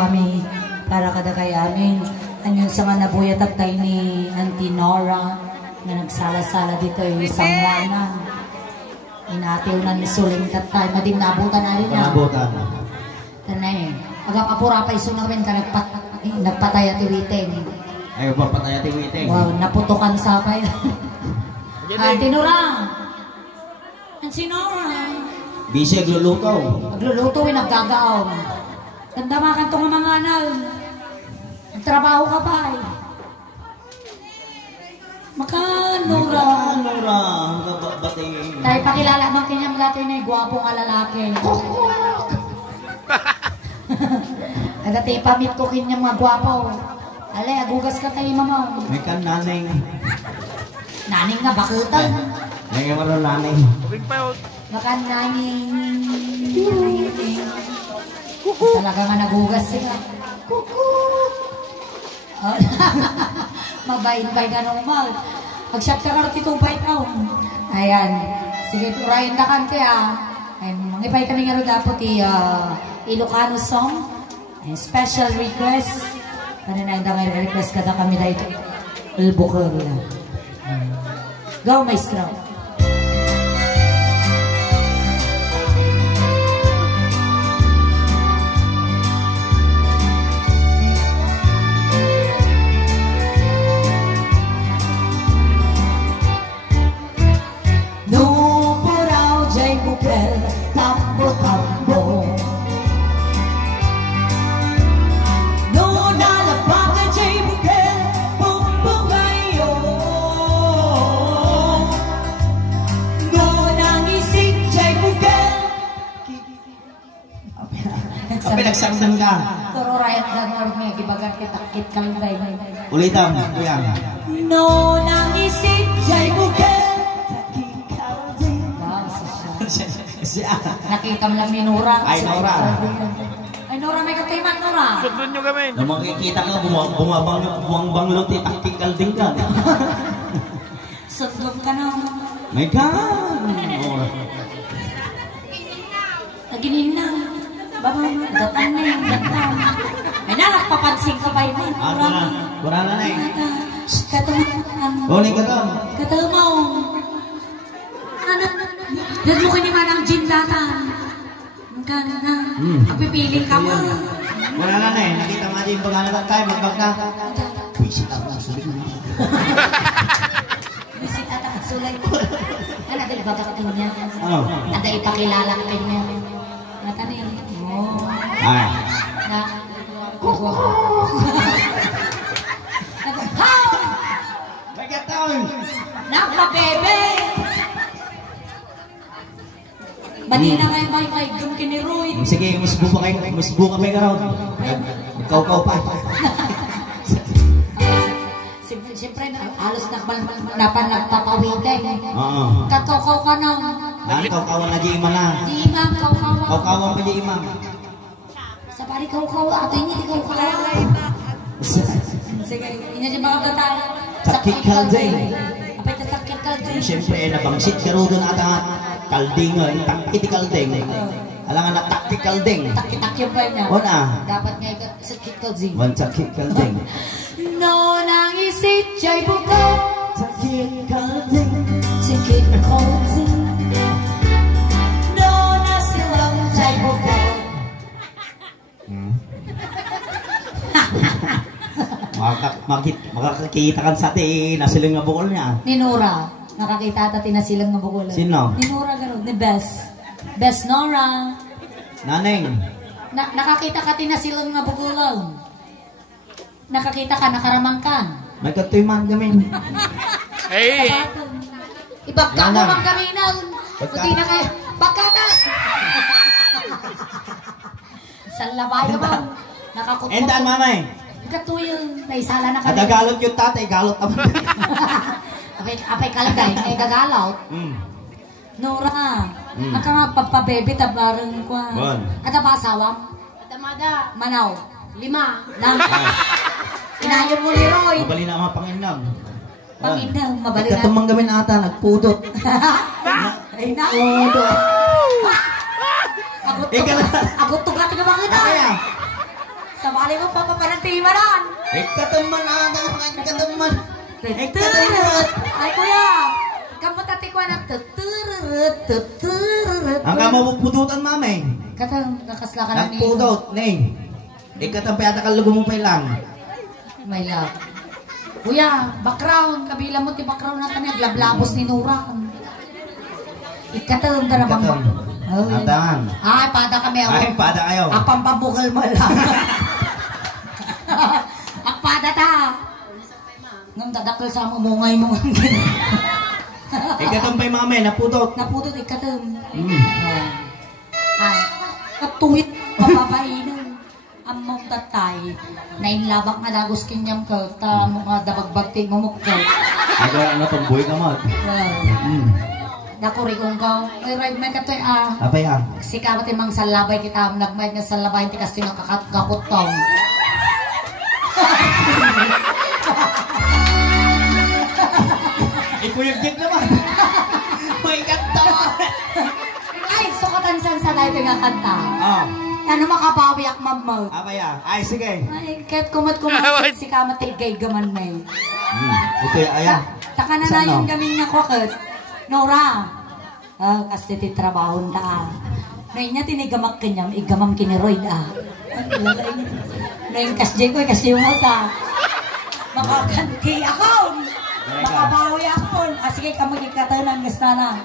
kami para kada kay amin. Anyon sa nga nabuyat at tayo ni Auntie Nora nga nagsala-sala dito yung isang wanan. Inatiw na ni Suling tatay. Madim nabutan na rin niya. Nabutan. Tanay. Agap-apura pa iso namin ka nagpatay at iwiting. Ayaw ba patay at iwiting? Wow, naputukan sa pay. Auntie Nora! Auntie Nora! Busy, agluluto. Agluluto, naggagaon. Ganda makan itong mga anal. Trabaho ka pa eh. Makanura. Makanura. Tayo pakilala bang kanyang dati na guwapo nga lalaki. Dati pamit ko kanyang mga guwapo. Alay, agugas ka tayo mama. May kan naning. Naning nga bakutan. May nga maroon naning. Makan naning. Talaga nga nagugas sila. Mabait-bait ka nung umal. Pag-shot ka karoon itong bait na. Ayan. Sige, turayan na kante ah. Mangipay kami nga rin dapat Ilocano song. Special request. Kanina yung request kada kami na ito. Albuquerque lang. Go, maestro. Nagsaktan ka. Turo rayat ganor may gibagan kita kit kalbay. Ulitan, kuya. No nang isip jay bugel. Nakita mo lang ni Nora. Ay, Nora. Ay, Nora, may katiman, Nora. Sundon nyo kami. Nung makikita ka, buwang luti, taktikal din ka. Sundon ka na. My God! Naginin na. Baba, datang na yung datang. Ay, nalakpapansin ka ba yun? Wala na eh. Kataman. Bawalin ka daw. Katamaw. Dad mo kaniman ang gin datan. Ang ganda. Pipiling ka mo. Wala na eh. Nakita nga din yung pangalan tayo. Magbag na. Visit ako na. Sulit na. Visit at ang sulay. Ano dahil baga ka niya? Ano? Ada ipakilala ka niya. Matanin. Oh. Ay. Na. How? Magkataon. Nakpa bebe. Manila kayo ba yung kaigam kiniruin? Sige, musbo ka may karoon. Ikaw pa. Siyempre, halos nagpapawitin. Oo. Katokaw ka na. Kau-kawan na di imam na. Di imam, kau-kawan. Kau-kawan ka di imam. Sa pari kau-kawan, ato ini di kau-kawan. Sige, inya di mga datay. Sakit kalding. Apay ka sakit kalding. Siyempre, nabangsit ka rin doon at kaldingan, takit kalding. Alangan na takit kalding. Takit-takit ba niya? O na. Dapat nga ikat sakit kalding. Wan sakit kalding. No nang isit jay buko. Sakit kalding. Sakit kalding. No na silang jay buko. Makakakita kan sa atin, nasilang nga bukol niya. Ni Nora, nakakita tatin na silang mabukulan. Sino? Ni Nora gano'n, ni Bess. Bess Nora. Naneng. Nakakita ka tin na silang mabukulan. Nakakita ka, nakaramangkan. May katuyman kami. Hey! Ibagka mo mang kami na. Buti na kayo. Baka na! Sa labay ka ba? Nakakutok. Endan mamay. Katuyang, naisala na kami. Nagagalot yung tatay, galot naman. Apay kalagay, ay gagalot. Nora, aka nga papabebe tabarang ko. Kada ba asawam? Damada. Manaw. 5. Nang. Inayon mo ni Roy. Mabali na mga panginam. Panginam, mabali na. Katumang gamin ata, nagpudot. Ay na. Pudot. Agot tugat ka ba kita? Sa Alay mo papapanatiman ron. Ikataman ata, ikataman. Ay kuya, kamu tatikwan na tutururut. Ang kamapupututan mami. Katang nakaslakan na niyo. Nagpudot, Neng. Ikatang payata kalugo mo pa lang. My love. Kuya, background. Kabila mo ti background natin. Naglablabos ni Nura. Ikatang na naman ba? Atang. Ay, pada kami. Ay, pada kayo. Apang pabukal mo lang. Ang pada ta. Nung dadakal sa mungay mo. Ikatang pay mami, naputot. Naputot ikatang. Ay, katuwit papapainin. Among tatay, na inlabak nga dagos kinyam ka, ta mga dabagbagti mo mukha. Aga nga tumboy ka mo. Nakuri kong ka, ay ride may katoy Apa yan? si kamat imang salabay kita, nagmayad nga salabay, hindi kasi nakakutong. Ikuyagit naman. May kanta. Ay, sukatan sa tayo nga kanta. Ano makabawi ak mamag. Apa yan? Ay, sige. Ay, kahit kumat si kamat igay gaman may. Ito yung ayan. Taka na na yung gamin nga kwakit. Nora. Kasi titrabaho na. Ngayon niya tinigamak kanyam, igamam kiniroid Ngayon kasjay ko, kasi yung mata. Makaganti ako. Makabawi ako. Sige ka magkikatanan gusto na.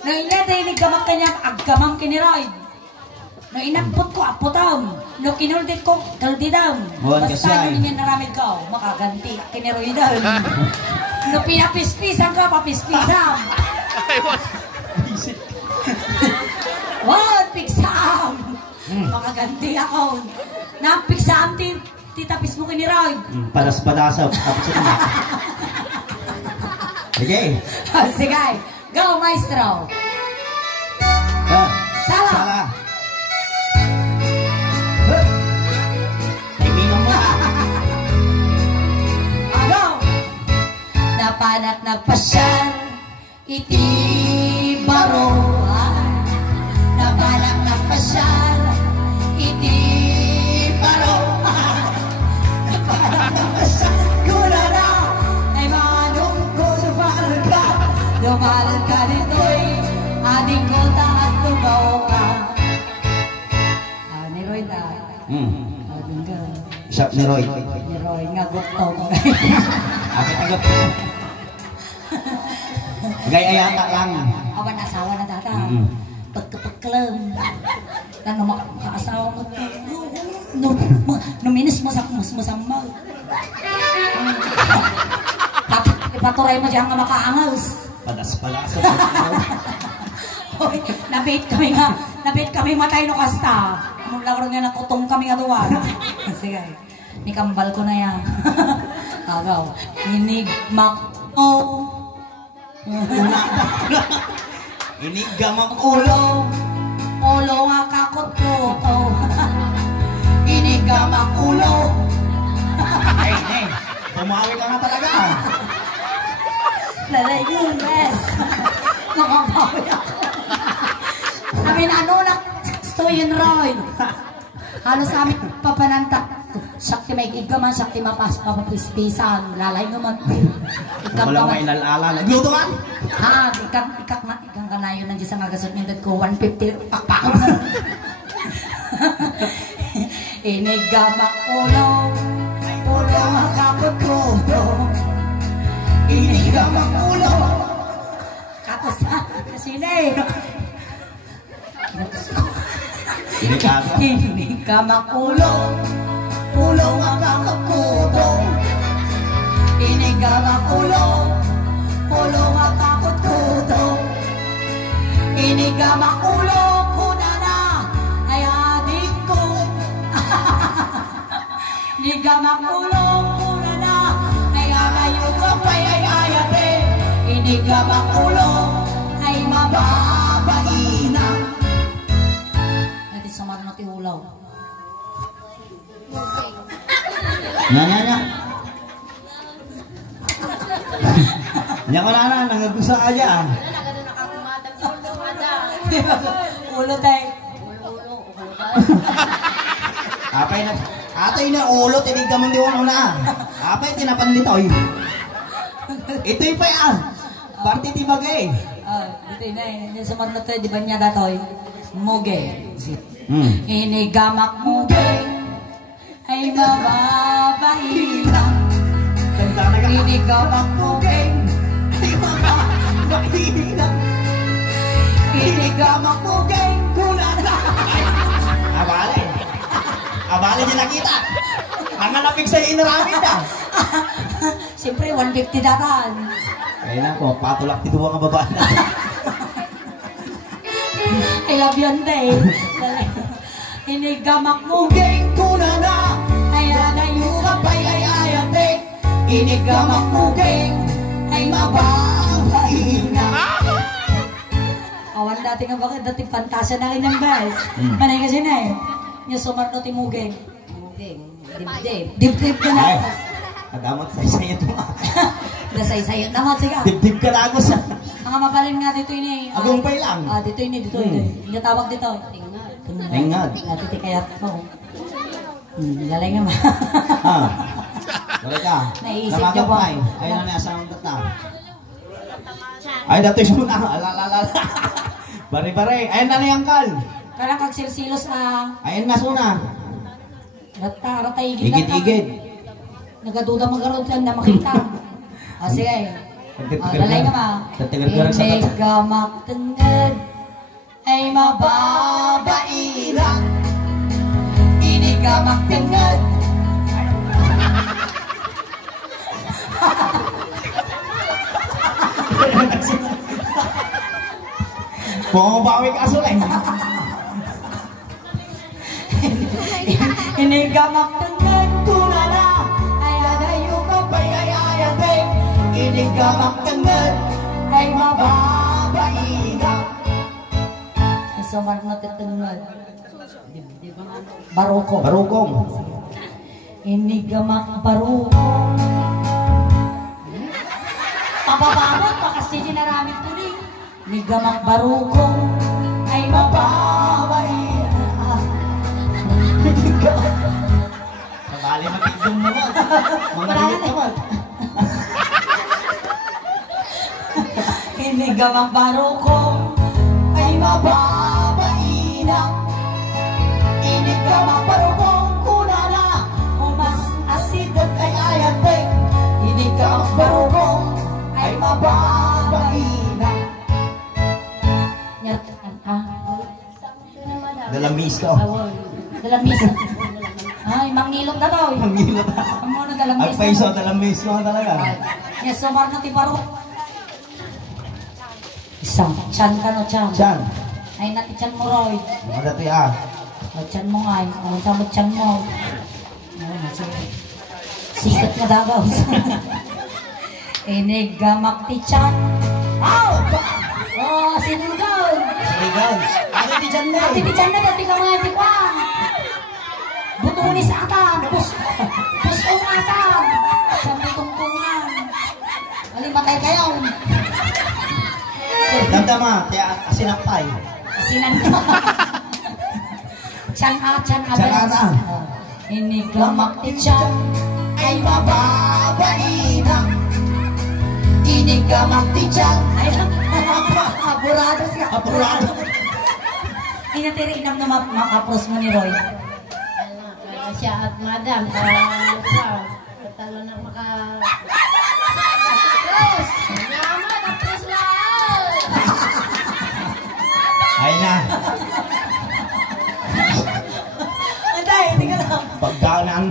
Ngayon niya tinigamak kanyam, agamam kiniroid. No inampot ko, apotam. No kinuldit ko, kaldidam. Basta yun niya naramid ko, makaganti, kiniroidan. No pinapispisan ka, papispisan. What? Pigsam! Makaganti ako. Napigsam, titapis mo kiniroid. Padas-padasaw. Sige. Sige. Go, maestro. Sala. Napanak nagpasyal iti baroan. Napanak nagpasyal iti baroan. Napanak nagpasyal kunana ay manong ko dumalan ka dito'y ating kota at tubaw ka. Ni Roy ta. Dunggan. Siya ni Roy. Ni Roy nga gusto ko. Akit agap ko. Gayayata lang. Awan asawa na tata. Pagkapagkalam. Ano makaasawa mo. Numinis mo sa masama. Ipaturay mo dyan nga makaangas. Padas-padas. Hoy, nabit kami matay no kasta. Anong laro nga nakutong kami nga duwa. Sige, nikambal ko na yan. Agaw, inigmak o. Inigmak ulo. Ulo nga kakot ko. Inigmak ulo. Ay, Neng, tumawi ka nga talaga. Lalay yun, bes. Nakabawi ako. Amin ano na, gusto yun, Roy. Halos amin papananta. Sakti may igaman, sakti mapapispisan. Lalay naman. Walang may ilalala. Nagluto ka? Ha, ikang kanayon nandiyan sa magasot niyo ko, 150 pakpak. Inigamak ulo, ulo makapot ko. Inigamak ulo. Katusan, kasili. Inigamak ulo, ulo makapot ko. Inigamak ulo, ulo makapot ko. Inigamak ulo ko na ay adik ko. Inigamak ulo ko na ay alayo ko pa'y ay ayate. Inigamak ulo ay mababaina. Natin sa marunong natin ulaw. Nya. Nya ko na, nangagusa ka dyan. Ulo tayo. Apay na. Ato yun na ulo, tinig ka mong diwan na. Apa yung tinapan dito? Ito yung pa yan. Party tibagay. Ito yun eh. Yung sumunod to, di ba niya datoy? Muge. Inigamak muge ay mababailang. Inigamak muge ay mababailang. Inigamak muge kulala. Abale. Abale niya nakita. Ang nalapig sa inaramid ah. Siyempre, 150 datan. Kaya na po, patulak dito ang babae na. I love you, Ante. Inigamak mugeng kuna na. Ay anayuka pa'y ay ayate. Inigamak mugeng ay mababain na. Awan dati nga bakit dati pantasya na rin ng guys. Manay kasi na eh. Yung sumarno ti mugeng. Mugeng. Dibdib. Dibdib ka na. Nadamot sa isa ito. Nasay-sayot naman siya. Dibdib ka na ako sa... Mga mabalin nga dito ini. Agumpay lang. Dito ini, dito ini. Yung tawag dito. Tingad. Natiti kayat mo. Lalay nga ma. Wala ka. Naisip niyo ba? Ayun na nasa ang data. Ay, dati suna. Alalala. Bari-bari. Ayun na yung kal. Karang kagsilsilos na. Ayun na suna. Rata igid. Igid-igid. Nagaduda magaroon yan na makita. Sige. Lalay nga ma. Inigamak tengad ay mababailang. Inigamak tengad. Bumabawi ka asulay. Inigamak tengad kunala ay adayo ka pa'y ay ayate. Inigamak tengad ay mababailang. Nasamar na titengad. Barukong. Barukong. Inigamak barukong. Pabababot pa kasi dinaramit ko ni. Inigamak barukong ay mababailang. Kabali magiging mo. Mga rinit naman. Inigamak barukong ay mababailang. Inigamak barukong kunala o mas asid at ay ayate. Inigamak barukong ay mababailang. Dalamis ka. Dalamis. Ay, manghilot na daw. Manghilot na. Ang muna dalamis. Ang paiso, dalamis ko talaga. Yes, sumar na ti baro. Isang, chan ka no, chan. Chan. Ay, nati chan mo, Roy. Mga dati ah. O, chan mo nga. Ang samot chan mo. Sikat na dagaw. Inigamak ti chan. Out! Oh, sinugaw. Sigaw. Ate di chan na. Ate di chan na, dati ka mga tikwang. Butunis atang. Pusong atang. Sa tungtungan. Malimatay kayo. Damdama, kaya asinapay. Asinan mo. Chan a. Chan a. Inigamak ti chan ay mababailang. Inigamak ti chan ay apurado siya. Apurado. Inatiri inam na makapros mo ni Roy. Siya at madam. Talo na maka... Apros! Naman! Apros lang! Ay na. Antay, hindi ka lang. Pagdaanan.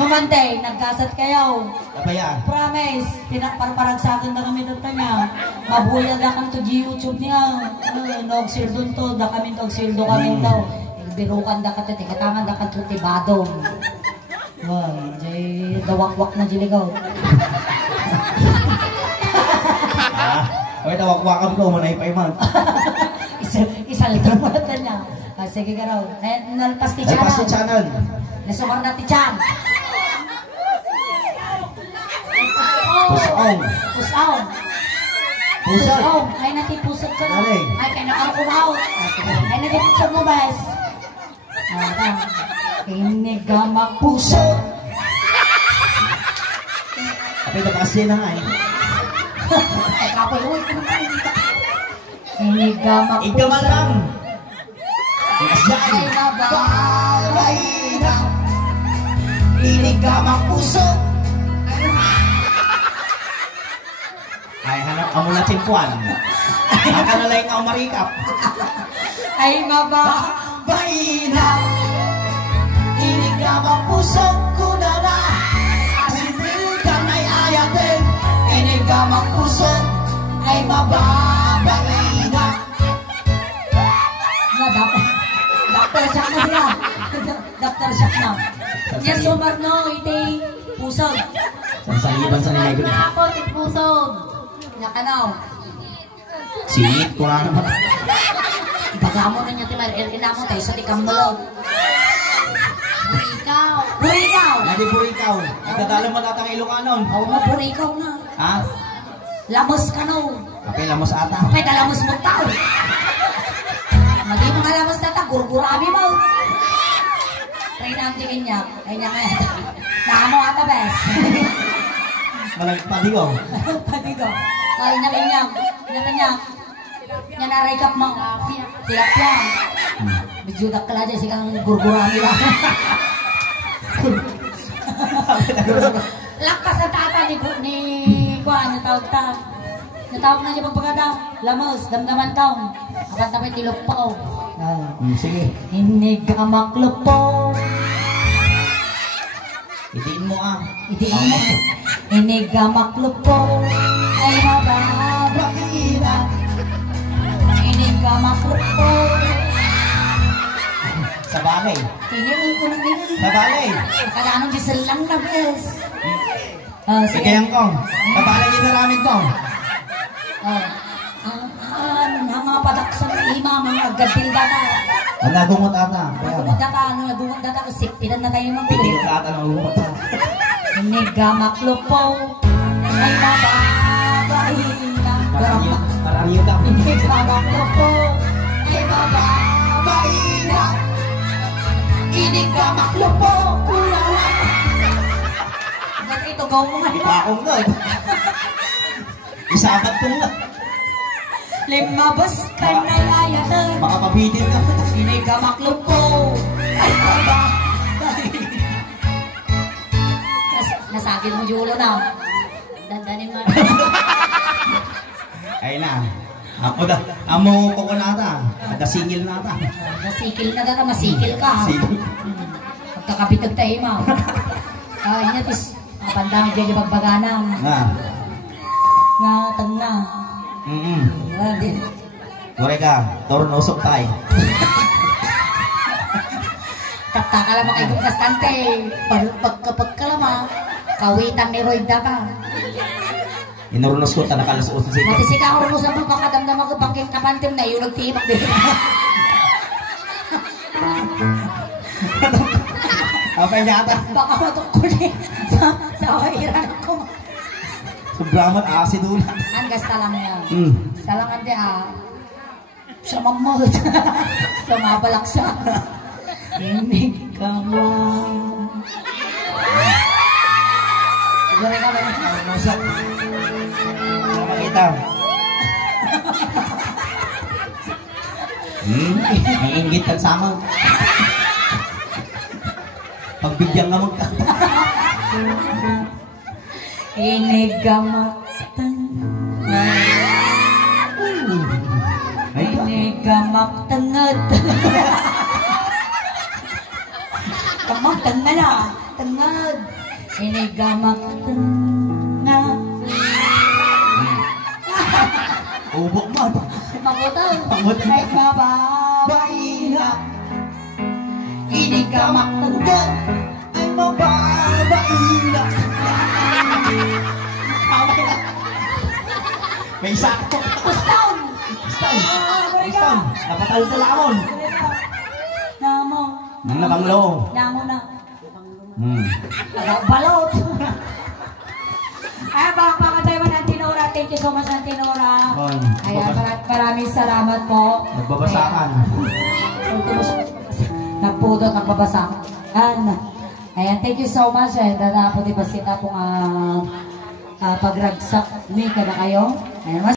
Mamantay, nagkasat kayo. Napaya. Promise, pinaparparag sa akin na kami dito niya. Mabuya na kami to YouTube niya. Nag-sildo to, da kami nag-sildo kami daw. Birukan da ka to, tikatangan da ka to, tibadong. Wow, jay, dawakwak na jiligaw. Okay, tawak-wakam ko, manay pa iman. Isaldo mo na niya. Sige ka raw. Nalpas ti channel. Nalpas ti channel. Nasumar na ti chan. Pusaw. Pusaw. Pusaw. Ay natipusot ka na. Galing. Ay kaya nakakumaw. Ay natipusot mo bes. Inigamak puso. Puso. Tapi napakasya na nga eh. Ay, kapoy, uy, kumain dito. Inigamak puso. Ikaw lang. Ay, Babay na. Inigamak puso. Ay, hanap ka mula simpuan. Haka na lang ang marikap. Ay, Babay na. Inigamak puso ko na na. Asinilkan ay ayatin. Inigamak puso ay mababay na. na Dr. Shock na sila. Dr. Shock na. Yan, sumar no, iti pusog. Sansaliban sa nilagay. Na ako, tigpusog. Nakanaw. Singit ko na naman. Ibagamo na niya, Timar. Ina mo tayo sa tikam malog. Ikaw. Burikaw! Lagi po ikaw. Nagdadala mo tatang Ilocanon. Oo na, burikaw na. Ha? Lamos ka no. Kapila mo sa ata. Kapay talamos mo tao. Magi mga lamos na ta, gurgurami mo. Try na ang tingin niya. Ay niya ngayon. Naamo ata, bes. Malagpaligaw. Padigo. Ay niya kanyang. Niya naray kap mo. Tilapia. Medyo dakla dyan sikang gurgurami lang. Lakpas ang tata ni Kuan, natawag ta. Natawag na siya pagpagada. Lamos, damdaman taong. Akan tapay tilok pa o. Sige. Inigamak lupo. Itiin mo ah. Itiin mo. Inigamak lupo. Ay mababakira. Inigamak lupo. Sa balay. Tingin ko na nila. Sa balay. Kailangan di lang na bes. Sige yang kong. Sa balay yung naramid ko. Mga padak sa ima, mga gadil data. Ang nagungot ata. Nagumot data, sipitan na tayo mga Piting bulo. ka ata ng umungot ata. Inigamak lupo. Ay mababay na. Marariyo ka. Inigamak lupo. Ay mababay na. Inigamak lupo. Kulala. Ba't ito gaw mo nga? Ipakong na eh. Isabat kong na. Limabas kay nalayatan. Makapabitin na. Inigamak lupo. Ay mababay. Nasakit mo julo na. Dandanin mo. Ay na. Amo ko na ata. Ada singil na ata. Masikil na data, masikil ka. Sige. Pagkakabitag tayo ma. Ay niya tis. Kapandang dyan yung pagbaganang. Nga tanga. Din. Kore ka. Tornosok tayo. Tapta ka lang makaigong bastante. Pagkapag ka lang ma. Kawitan ni Roy data. Inurnos ko, tanakalas-os siya. Mati si ka ako sa pagkakadamdam ako bangking kapantim na yung nagtibak din. Apa niya ata? Baka matukunin sa kairan ko. Sobrang asid ulit. Ang gasta lang yan. Mm. Salangan di sa mamot. Sa mabalak siya. Inig ka mo. Gawin ka ba yun? Masak. Ano makita? Naiingit ka sama. Pagbigyan ka magkata. Inigamak Inigamak tangad. Kamang tangad na. Tangad. Inigamak tangad. Ubok mo. Mabutan. Mabutan. Ay mababay na. Inigamak tangad. Ay mababay na. May sakto. Pustaw. Istan. Napatalo sa lamon. Namo. Nang nabanglo. Namo na. Balot. Ay, baka tayo ng Tinora. Thank you so much ng Tinora. Ayan, maraming salamat po. Nagbabasakan. Nagpudot, nagbabasa. Ayan, thank you so much. Ayan, dada po di ba sita pong pagragsak ni kada kayo. Ayan,